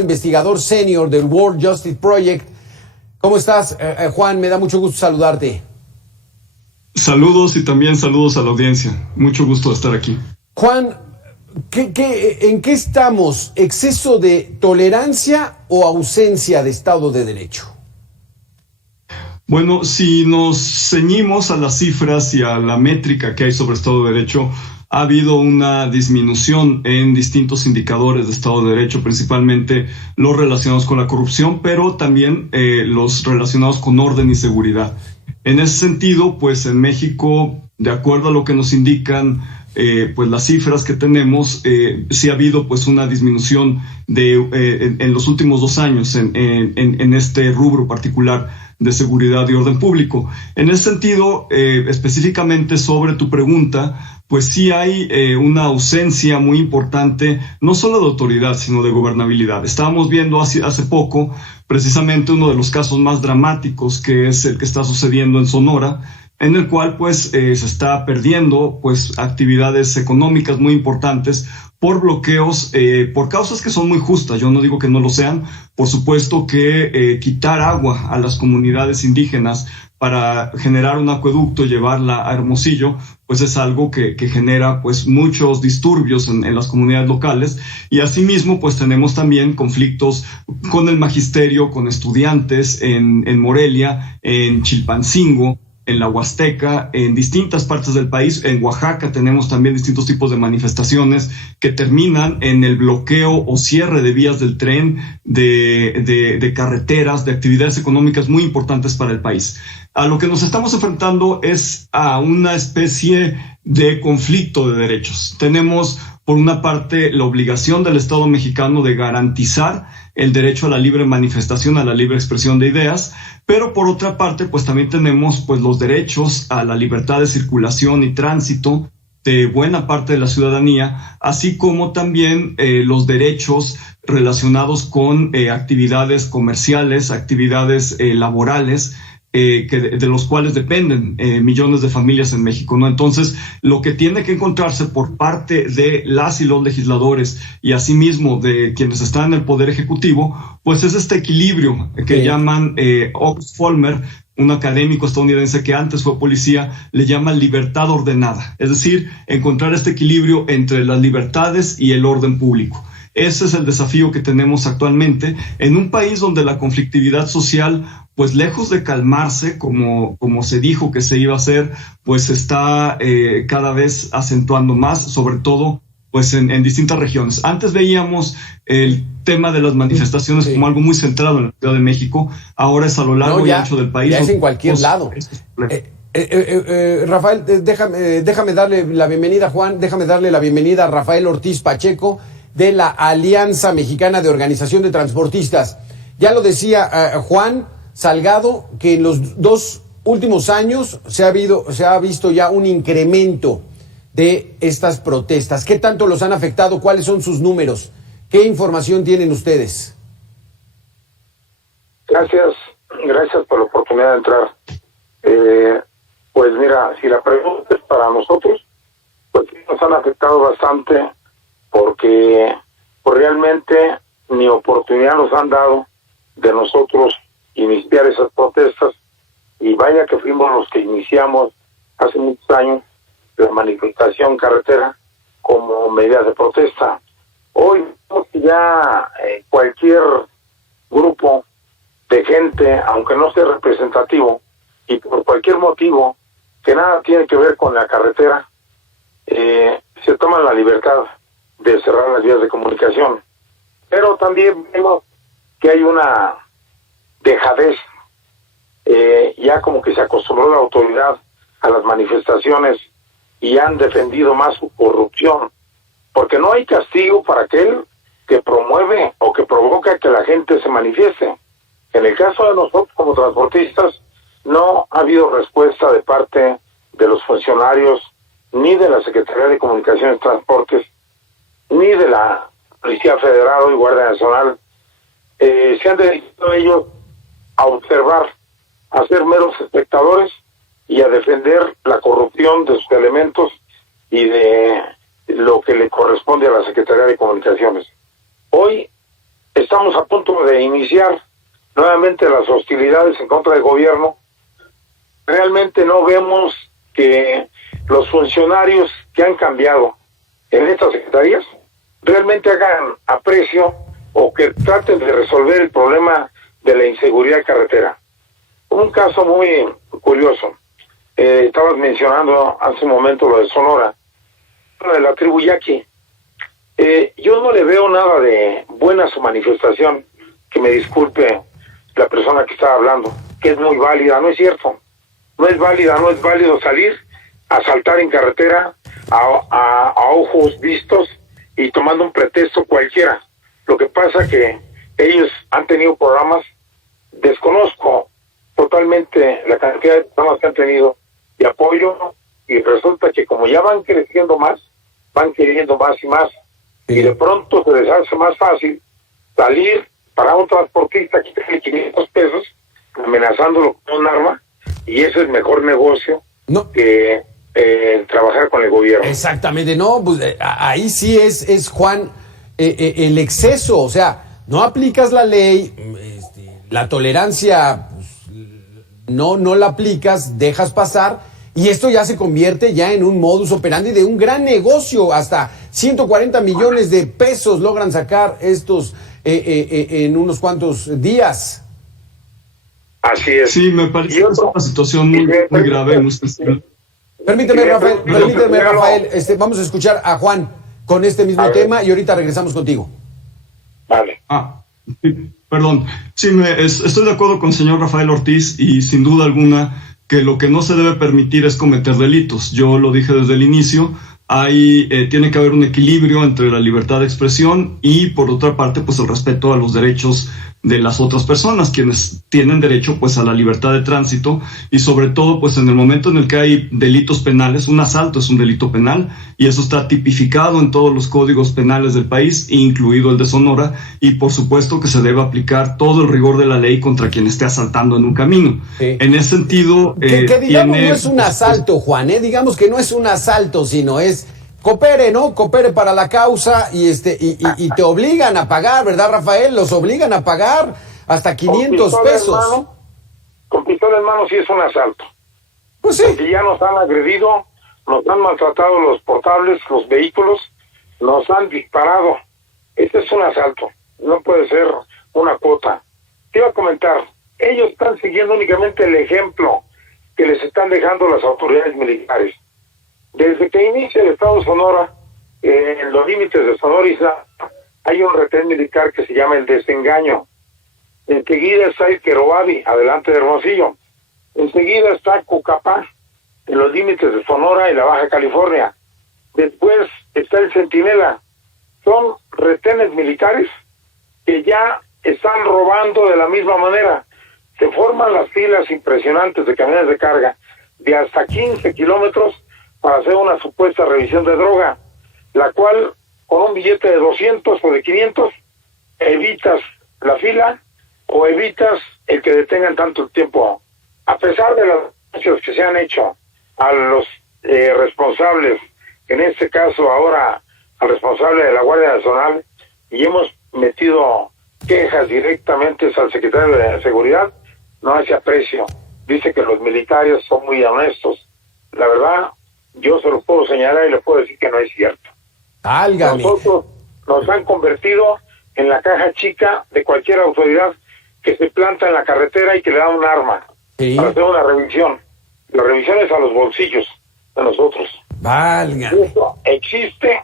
investigador senior del World Justice Project. ¿Cómo estás, Juan? Me da mucho gusto saludarte. Saludos y también saludos a la audiencia. Mucho gusto de estar aquí. Juan, ¿en qué estamos? ¿Exceso de tolerancia o ausencia de Estado de Derecho? Bueno, si nos ceñimos a las cifras y a la métrica que hay sobre Estado de Derecho, ha habido una disminución en distintos indicadores de Estado de Derecho, principalmente los relacionados con la corrupción, pero también los relacionados con orden y seguridad. En ese sentido, pues en México, de acuerdo a lo que nos indican pues las cifras que tenemos, sí ha habido pues una disminución en los últimos 2 años en este rubro particular de seguridad y orden público. En ese sentido, específicamente sobre tu pregunta, pues sí hay una ausencia muy importante, no solo de autoridad, sino de gobernabilidad. Estábamos viendo hace poco precisamente uno de los casos más dramáticos, que es el que está sucediendo en Sonora, en el cual pues se está perdiendo pues actividades económicas muy importantes por bloqueos, por causas que son muy justas. Yo no digo que no lo sean. Por supuesto que quitar agua a las comunidades indígenas para generar un acueducto y llevarla a Hermosillo, pues es algo que genera pues muchos disturbios en las comunidades locales. Y asimismo pues tenemos también conflictos con el magisterio, con estudiantes en Morelia, en Chilpancingo, en la Huasteca, en distintas partes del país. En Oaxaca tenemos también distintos tipos de manifestaciones que terminan en el bloqueo o cierre de vías del tren, de carreteras, de actividades económicas muy importantes para el país. A lo que nos estamos enfrentando es a una especie de conflicto de derechos. Tenemos, por una parte, la obligación del Estado mexicano de garantizar el derecho a la libre manifestación, a la libre expresión de ideas, pero por otra parte, pues también tenemos pues los derechos a la libertad de circulación y tránsito de buena parte de la ciudadanía, así como también los derechos relacionados con actividades comerciales, actividades laborales, de los cuales dependen millones de familias en México, ¿no? Entonces, lo que tiene que encontrarse por parte de las y los legisladores y asimismo de quienes están en el Poder Ejecutivo, pues es este equilibrio que llaman Ox Folmer, un académico estadounidense que antes fue policía, le llama libertad ordenada. Es decir, encontrar este equilibrio entre las libertades y el orden público. Ese es el desafío que tenemos actualmente en un país donde la conflictividad social, pues lejos de calmarse, como se dijo que se iba a hacer, pues está cada vez acentuando más, sobre todo pues en distintas regiones. Antes veíamos el tema de las manifestaciones como algo muy centrado en la Ciudad de México, ahora es a lo largo y ancho del país. Ya es en cualquier lado. Rafael, déjame darle la bienvenida, Juan, déjame darle la bienvenida a Rafael Ortiz Pacheco, de la Alianza Mexicana de Organización de Transportistas. Ya lo decía Juan Salgado, que en los 2 últimos años se ha visto ya un incremento de estas protestas. ¿Qué tanto los han afectado? ¿Cuáles son sus números? ¿Qué información tienen ustedes? Gracias por la oportunidad de entrar. Pues mira, si la pregunta es para nosotros, pues nos han afectado bastante, porque pues realmente ni oportunidad nos han dado de nosotros iniciar esas protestas, y vaya que fuimos los que iniciamos hace muchos años la manifestación carretera como medida de protesta. Hoy ya cualquier grupo de gente, aunque no sea representativo, y por cualquier motivo que nada tiene que ver con la carretera, se toman la libertad de cerrar las vías de comunicación. Pero también vemos que hay una dejadez, ya como que se acostumbró la autoridad a las manifestaciones y han defendido más su corrupción, porque no hay castigo para aquel que promueve o que provoca que la gente se manifieste. En el caso de nosotros como transportistas, no ha habido respuesta de parte de los funcionarios, ni de la Secretaría de Comunicaciones y Transportes, ni de la Policía Federal y Guardia Nacional. Se han dedicado ellos a observar, a ser meros espectadores y a defender la corrupción de sus elementos y de lo que le corresponde a la Secretaría de Comunicaciones. Hoy está estamos a punto de iniciar nuevamente las hostilidades en contra del gobierno. Realmente no vemos que los funcionarios que han cambiado en estas secretarías realmente hagan aprecio o que traten de resolver el problema de la inseguridad carretera. Un caso muy curioso. Estabas mencionando hace un momento lo de Sonora, lo de la tribu Yaqui. Yo no le veo nada de buena su manifestación, que me disculpe la persona que estaba hablando, que es muy válida. No es cierto, no es válida, no es válido salir a saltar en carretera a ojos vistos y tomando un pretexto cualquiera. Lo que pasa que ellos han tenido programas, desconozco totalmente la cantidad de programas que han tenido de apoyo, y resulta que como ya van creciendo más, van queriendo más y más, y de pronto se les hace más fácil salir para un transportista que tiene 500 pesos, amenazándolo con un arma, y ese es mejor negocio que trabajar con el gobierno. Exactamente, no, pues ahí sí es Juan, el exceso, o sea, no aplicas la ley, la tolerancia, pues, no la aplicas, dejas pasar, y esto ya se convierte ya en un modus operandi de un gran negocio. Hasta 140 millones de pesos logran sacar estos en unos cuantos días. Así es. Sí, me parece que es una situación muy grave, muy sensible. Permíteme, Rafael, vamos a escuchar a Juan con este mismo tema y ahorita regresamos contigo. Vale. Sí, perdón. Sí, estoy de acuerdo con el señor Rafael Ortiz, y sin duda alguna que lo que no se debe permitir es cometer delitos. Yo lo dije desde el inicio. Tiene que haber un equilibrio entre la libertad de expresión y, por otra parte, pues el respeto a los derechos de las otras personas, quienes tienen derecho pues a la libertad de tránsito, y sobre todo pues en el momento en el que hay delitos penales. Un asalto es un delito penal y eso está tipificado en todos los códigos penales del país, incluido el de Sonora, y por supuesto que se debe aplicar todo el rigor de la ley contra quien esté asaltando en un camino. Sí. En ese sentido... que digamos no es un asalto, Juan, digamos que no es un asalto, sino es... Coopere, ¿no? Coopere para la causa y te obligan a pagar, ¿verdad, Rafael? Los obligan a pagar hasta 500 pesos. Con pistola en mano sí es un asalto. Pues sí. Porque ya nos han agredido, nos han maltratado los portables, los vehículos, nos han disparado. Este es un asalto, no puede ser una cuota. Te iba a comentar, ellos están siguiendo únicamente el ejemplo que les están dejando las autoridades militares. Desde que inicia el estado de Sonora, en los límites de Sonora Isla, hay un retén militar que se llama el Desengaño. Enseguida está el Querobabi, adelante de Hermosillo. Enseguida está Cucapá, en los límites de Sonora y la Baja California. Después está el Centinela. Son retenes militares que ya están robando de la misma manera. Se forman las filas impresionantes de camiones de carga de hasta 15 kilómetros para hacer una supuesta revisión de droga, la cual con un billete de 200 o de 500 evitas la fila o evitas el que detengan tanto tiempo. A pesar de las denuncias que se han hecho a los responsables, en este caso ahora al responsable de la Guardia Nacional, y hemos metido quejas directamente al secretario de Seguridad, no hace aprecio. Dice que los militares son muy honestos. La verdad, yo se lo puedo señalar y le puedo decir que no es cierto. Álgame. Nosotros nos han convertido en la caja chica de cualquier autoridad que se planta en la carretera y que le da un arma para hacer una revisión. La revisión es a los bolsillos de nosotros. Válgame. Esto existe.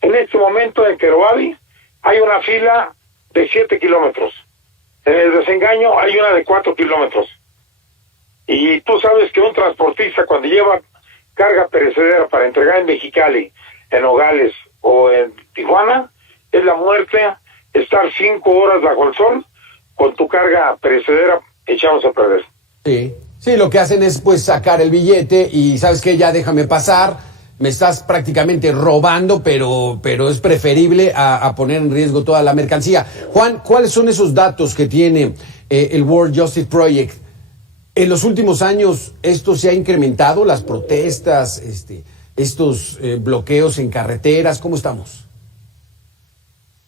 En este momento en Querobabi hay una fila de 7 kilómetros. En el Desengaño hay una de 4 kilómetros. Y tú sabes que un transportista cuando lleva carga perecedera para entregar en Mexicali, en Nogales o en Tijuana, es la muerte estar 5 horas bajo el sol con tu carga perecedera echamos a perder. Sí, lo que hacen es pues sacar el billete y ¿sabes qué? Ya déjame pasar, me estás prácticamente robando, pero es preferible a poner en riesgo toda la mercancía. Juan, ¿cuáles son esos datos que tiene el World Justice Project? En los últimos años, ¿esto se ha incrementado? ¿Las protestas, estos bloqueos en carreteras? ¿Cómo estamos?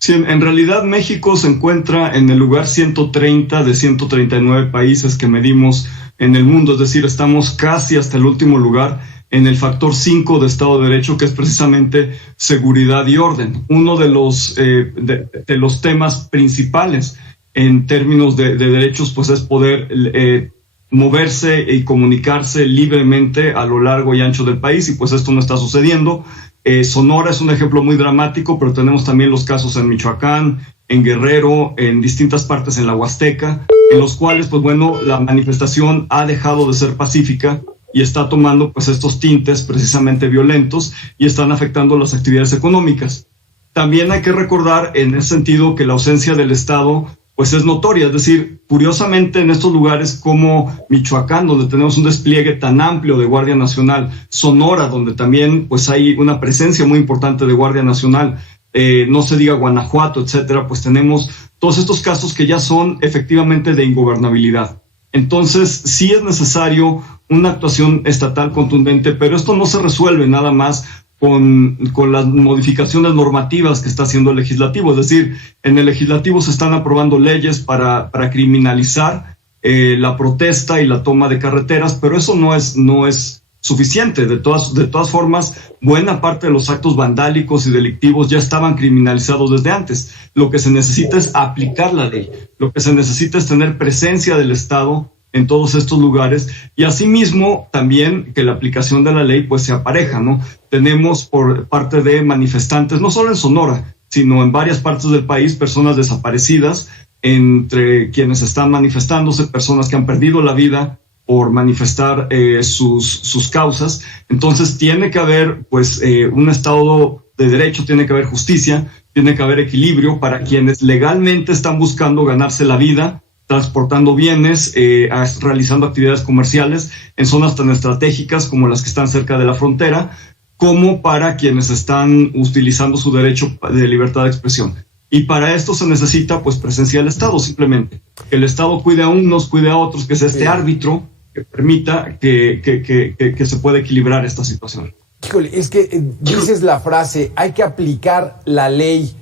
Sí, en realidad México se encuentra en el lugar 130 de 139 países que medimos en el mundo, es decir, estamos casi hasta el último lugar en el factor 5 de Estado de Derecho, que es precisamente seguridad y orden. Uno de los temas principales en términos de derechos, pues es poder moverse y comunicarse libremente a lo largo y ancho del país, y pues esto no está sucediendo. Sonora es un ejemplo muy dramático, pero tenemos también los casos en Michoacán, en Guerrero, en distintas partes en la Huasteca, en los cuales, pues bueno, la manifestación ha dejado de ser pacífica y está tomando pues estos tintes precisamente violentos y están afectando las actividades económicas. También hay que recordar en ese sentido que la ausencia del Estado pues es notoria, es decir, curiosamente en estos lugares como Michoacán, donde tenemos un despliegue tan amplio de Guardia Nacional, Sonora, donde también pues hay una presencia muy importante de Guardia Nacional, no se diga Guanajuato, etcétera, pues tenemos todos estos casos que ya son efectivamente de ingobernabilidad. Entonces, sí es necesario una actuación estatal contundente, pero esto no se resuelve nada más con las modificaciones normativas que está haciendo el legislativo. Es decir, en el legislativo se están aprobando leyes para criminalizar la protesta y la toma de carreteras, pero eso no es suficiente. De todas formas, buena parte de los actos vandálicos y delictivos ya estaban criminalizados desde antes. Lo que se necesita es aplicar la ley. Lo que se necesita es tener presencia del Estado en todos estos lugares y asimismo también que la aplicación de la ley pues se apareja, ¿no? Tenemos por parte de manifestantes, no solo en Sonora, sino en varias partes del país, personas desaparecidas, entre quienes están manifestándose, personas que han perdido la vida por manifestar sus causas. Entonces tiene que haber pues un Estado de Derecho, tiene que haber justicia, tiene que haber equilibrio para quienes legalmente están buscando ganarse la vida, transportando bienes, realizando actividades comerciales en zonas tan estratégicas como las que están cerca de la frontera, como para quienes están utilizando su derecho de libertad de expresión. Y para esto se necesita pues presencia del Estado, simplemente. Que el Estado cuide a unos, cuide a otros, que sea este árbitro que permita que se pueda equilibrar esta situación. Híjole, es que dices la frase, hay que aplicar la ley,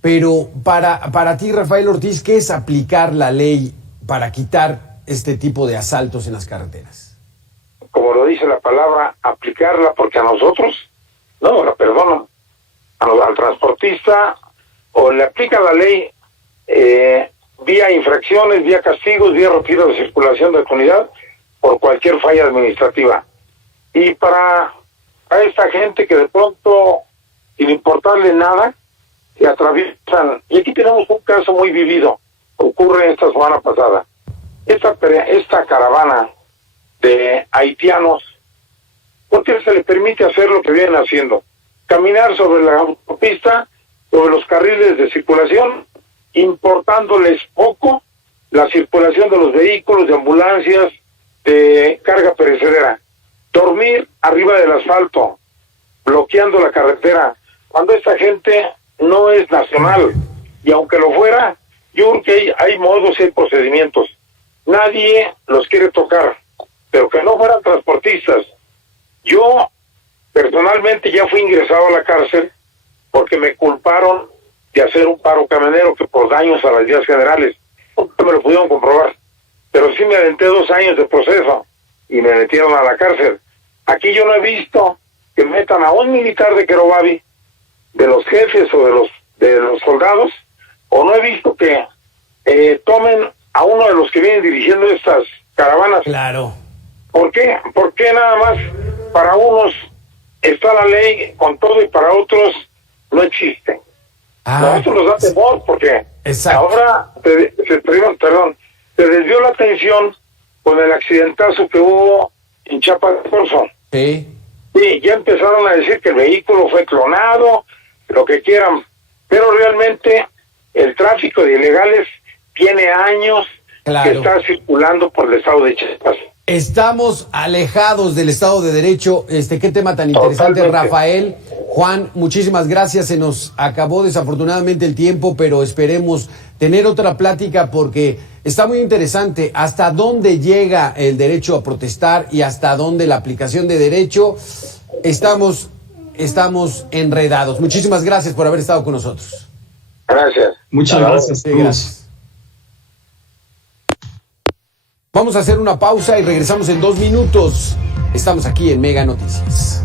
pero para ti, Rafael Ortiz, ¿qué es aplicar la ley para quitar este tipo de asaltos en las carreteras? Como lo dice la palabra, aplicarla, porque a nosotros, no, la perdono, al transportista o le aplica la ley vía infracciones, vía castigos, vía retiro de circulación de tu unidad por cualquier falla administrativa. Y para esta gente que de pronto, sin importarle nada, se atraviesan, y aquí tenemos un caso muy vivido, ocurre esta semana pasada. Esta caravana de haitianos, ¿por qué se le permite hacer lo que vienen haciendo? Caminar sobre la autopista, sobre los carriles de circulación, importándoles poco la circulación de los vehículos, de ambulancias, de carga perecedera. Dormir arriba del asfalto, bloqueando la carretera, cuando esta gente no es nacional, y aunque lo fuera, yo creo que hay modos y procedimientos. Nadie los quiere tocar, pero que no fueran transportistas. Yo personalmente ya fui ingresado a la cárcel porque me culparon de hacer un paro camionero, que por daños a las vías generales. Nunca me lo pudieron comprobar, pero sí me aventé 2 años de proceso y me metieron a la cárcel. Aquí yo no he visto que metan a un militar de Querobabi, de los jefes o de los soldados, o no he visto que tomen a uno de los que vienen dirigiendo estas caravanas. Claro. ¿Por qué? ¿Por qué nada más para unos está la ley con todo y para otros no existe? A esto nos da temor porque ahora se desvió la atención con el accidentazo que hubo en Chiapas de Corzo. Sí. Sí, ya empezaron a decir que el vehículo fue clonado, lo que quieran, pero realmente el tráfico de ilegales tiene años que está circulando por el estado de Chiapas. Estamos alejados del Estado de Derecho. Qué tema tan interesante, totalmente. Rafael. Juan, muchísimas gracias. Se nos acabó desafortunadamente el tiempo, pero esperemos tener otra plática porque está muy interesante hasta dónde llega el derecho a protestar y hasta dónde la aplicación de derecho. Estamos enredados. Muchísimas gracias por haber estado con nosotros. Gracias. Muchas gracias. Sí, gracias. Vamos a hacer una pausa y regresamos en 2 minutos. Estamos aquí en Mega Noticias.